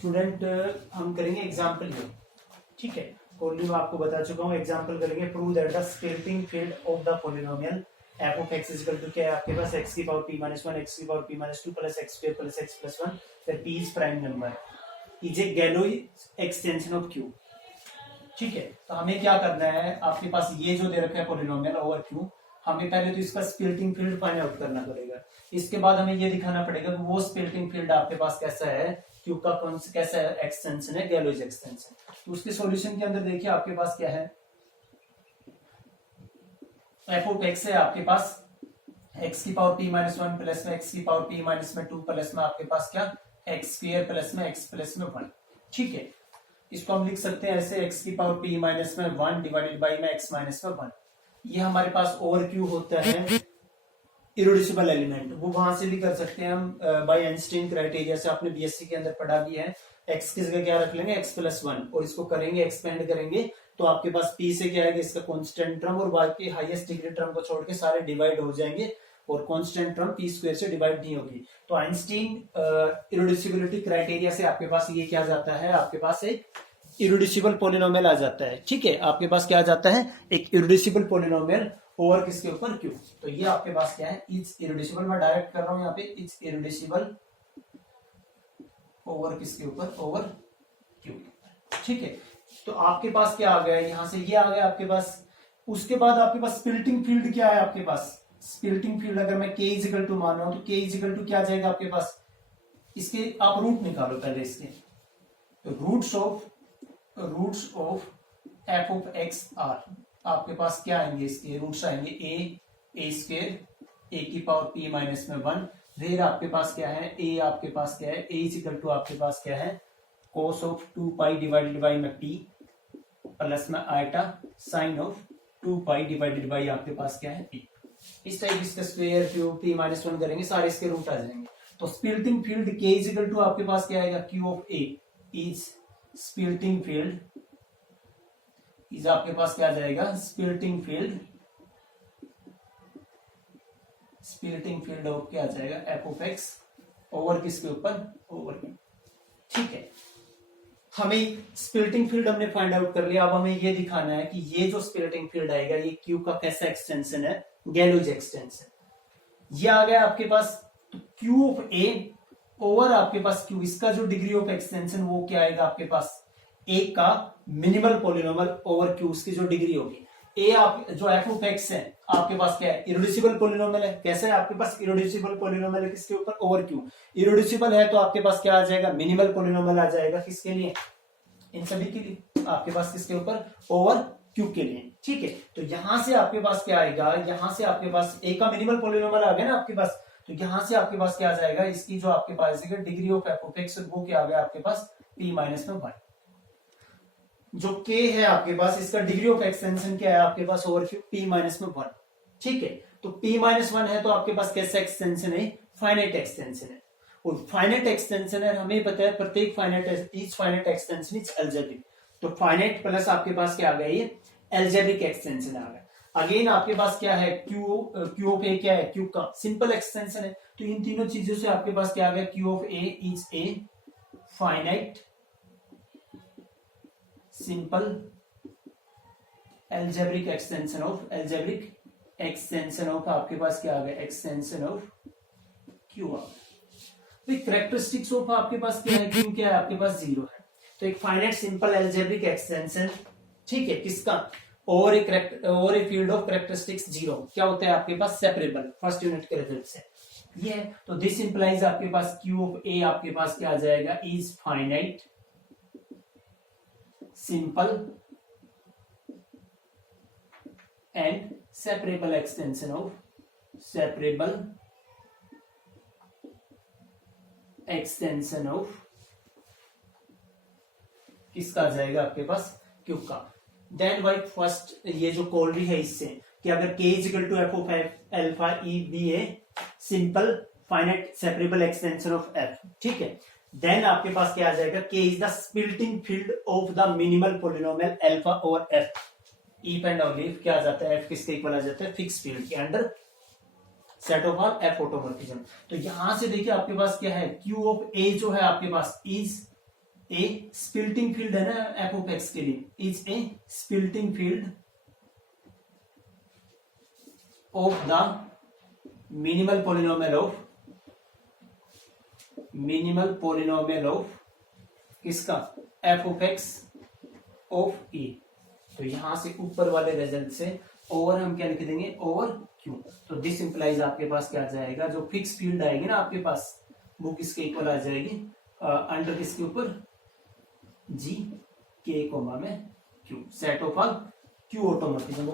Student हम करेंगे example ये, ठीक है। ऑलरेडी मैं आपको बता चुका हूँ, एग्जाम्पल करेंगे। Prove that the splitting field of the polynomial f of x is equal to क्या है आपके पास, एक्स की power p minus one, x की power p minus two plus x square plus x plus one, फिर p is prime number, is a Galois extension of Q, ठीक है। तो हमें क्या करना है, आपके पास ये जो दे रखा है पॉलिनोमियल ओवर क्यू, हमें पहले तो इसका स्प्लिटिंग फील्ड फाइंड आउट करना पड़ेगा। इसके बाद हमें ये दिखाना पड़ेगा कि वो स्प्लिटिंग फील्ड आपके पास कैसा है, क्यू का कौन सा कैसा एक्सटेंशन है, गैलोइज एक्सटेंशन। तो उसके सॉल्यूशन के अंदर देखिए आपके पास क्या है, एफ ऑफ एक्स है आपके पास एक्स की power p minus one plus में एक्स की पावर पी माइनस में टू प्लस में आपके पास क्या एक्स स्क्वायर प्लस में एक्स प्लस में वन, ठीक है। इसको हम लिख सकते हैं ऐसे, एक्स की पावर पी माइनस में वन डिवाइडेड बाई में एक्स माइनस में वन। ये हमारे पास ओवर क्यू होता है इरेड्यूसिबल एलिमेंट, वो वहां से भी कर सकते हैं हम बाय आइंस्टीन क्राइटेरिया से, आपने बीएससी के अंदर पढ़ा भी है। एक्स की जगह क्या रख लेंगे, एक्स प्लस वन, और इसको करेंगे एक्सपेंड करेंगे तो आपके पास पी से क्या आएगा, इसका कांस्टेंट टर्म, और बाकी हाईएस्ट डिग्री टर्म को छोड़ के सारे डिवाइड हो जाएंगे, और कांस्टेंट टर्म पी स्क्वायर से डिवाइड नहीं होगी। तो आइंस्टीन इरेड्यूसिबिलिटी क्राइटेरिया से आपके पास ये क्या जाता है, आपके पास एक इरेड्यूसिबल पॉलिनोमियल आ जाता है, ठीक है। आपके पास क्या आ जाता है, एक इरेड्यूसिबल पॉलिनोमियल ओवर किसके ऊपर, क्यू। तो ये आपके पास क्या है, इज इरेड्यूसिबल, मैं डायरेक्ट कर रहा हूं यहाँ पे, इज इरेड्यूसिबल ओवर किसके ऊपर, ओवर क्यू, ठीक है। तो आपके पास क्या आ गया, यहां से ये आ गया आपके पास। उसके बाद आपके पास स्प्लिटिंग फील्ड क्या है आपके पास, स्प्लिटिंग फील्ड अगर मैं के इजिकल टू मान रहा हूं तो के इजिकल टू क्या आ जाएगा आपके पास, इसके आप रूट निकालो पहले इसके, तो roots of F of X are आपके पास क्या आएंगे, इसके रूट्स आएंगे ए स्क्वायर, ए की पावर पी माइनस में वन, फिर आपके पास क्या है, ए आपके पास क्या है, ए इज इक्वल टू आपके पास क्या है, cos of two pi divided by में पी प्लस में iota sine of two pi divided by आपके पास क्या है पी। इस टाइप इसका square cube P minus one करेंगे, सारे इसके रूट आ जाएंगे। तो splitting field K is equal to आपके पास क्या आएगा, Q of A is splitting field is आपके पास क्या आ जाएगा, स्प्लिटिंग फील्ड ऑफ क्या आ जाएगा, एफ ऑफ एक्स ओवर किसके ऊपर, ओवर क्यू, ठीक है। हमें स्प्लिटिंग फील्ड हमने फाइंड आउट कर लिया। अब हमें ये दिखाना है कि ये जो स्प्लिटिंग फील्ड आएगा ये क्यू का कैसा एक्सटेंशन है, गैलोइज एक्सटेंशन। ये आ गया आपके पास, तो क्यू ऑफ ए ओवर आपके पास क्यू, इसका जो डिग्री ऑफ एक्सटेंशन वो क्या आएगा आपके पास, ए का मिनिमल पॉलिनोमियल ओवर क्यू, उसकी जो डिग्री होगी। ए आप जो एफ ऑफ एक्स है आपके पास क्या है, इरेड्यूसिबल पॉलिनोमियल है। कैसे है आपके पास, इरेड्यूसिबल पॉलिनोमियल है किसके ऊपर, ओवर क्यू। इरेड्यूसिबल है तो आपके पास क्या आ जाएगा, मिनिमल पॉलिनोमियल आ जाएगा, किसके लिए, इन सभी के लिए, आपके पास किसके ऊपर, ओवर क्यू के लिए, ठीक है। तो यहां से आपके पास क्या आएगा, यहां से आपके पास ए का मिनिमल पॉलिनोमियल आ गया ना आपके पास, तो यहां से आपके पास क्या आ जाएगा, इसकी जो आपके पास degree of F of x वो क्या आ गया आपके पास, पी माइनस में वन। जो k है आपके पास, इसका डिग्री ऑफ एक्सटेंशन क्या है आपके पास, ओवर क्यू पी माइनस में वन, ठीक है। तो p माइनस वन है तो आपके पास कैसा एक्सटेंशन है, फाइनाइट एक्सटेंशन है। और फाइनाइट एक्सटेंशन है, हमें पता है प्रत्येक each finite extension is algebraic. तो फाइनाइट प्लस आपके पास क्या आ गया, ये एल्जेब्रिक एक्सटेंशन आ गया। अगेन आपके पास क्या है, क्यू ऑफ ए क्या है, क्यू का सिंपल एक्सटेंशन है। तो इन तीनों चीजों से आपके पास क्या आ गया, Q of A is a finite simple algebraic extension of आपके पास क्या आ गया, एक्सटेंशन ऑफ क्यू आ गया। कैरेक्टरिस्टिक्स ऑफ आपके पास क्या है, क्यू क्या है आपके पास, जीरो है। तो एक फाइनाइट सिंपल एल्जेब्रिक एक्सटेंशन, ठीक है, किसका, और a field of characteristics zero क्या होता है आपके पास, सेपरेबल, फर्स्ट यूनिट के रिजल्ट से ये है। तो दिस इंप्लाइज आपके पास क्यू ऑफ ए आपके पास क्या आ जाएगा, is finite simple and separable extension of किसका आ जाएगा आपके पास, क्यू का। देन वाई फर्स्ट ये जो कॉल रही है इससे कि अगर k is equal to F of alpha E be a simple finite separable extension of F, ठीक है। देन आपके पास क्या आ जाएगा, k is the splitting field of the minimal polynomial alpha और f। If and only if क्या आ जाता है, f किसके इक्वल आ जाता है, फिक्स फील्ड के under set of all f automorphism. तो यहां से देखिए आपके पास क्या है, q ऑफ a जो है आपके पास इज ए स्प्लिटिंग फील्ड है ना एफ ऑफ एक्स के लिए, is a splitting field of the minimal polynomial of किसका, एफ ऑफ एक्स ऑफ ई। तो यहां से ऊपर वाले रिजल्ट से ओवर हम क्या लिख देंगे, ओवर क्यू। तो दिस इंप्लाइज आपके पास क्या आ जाएगा, जो फिक्स फील्ड आएगी ना आपके पास वो किसके इक्वल आ जाएगी, अंडर किसके ऊपर, जी के कोमा में Q, set of all Q ऑटोमोटिज्म।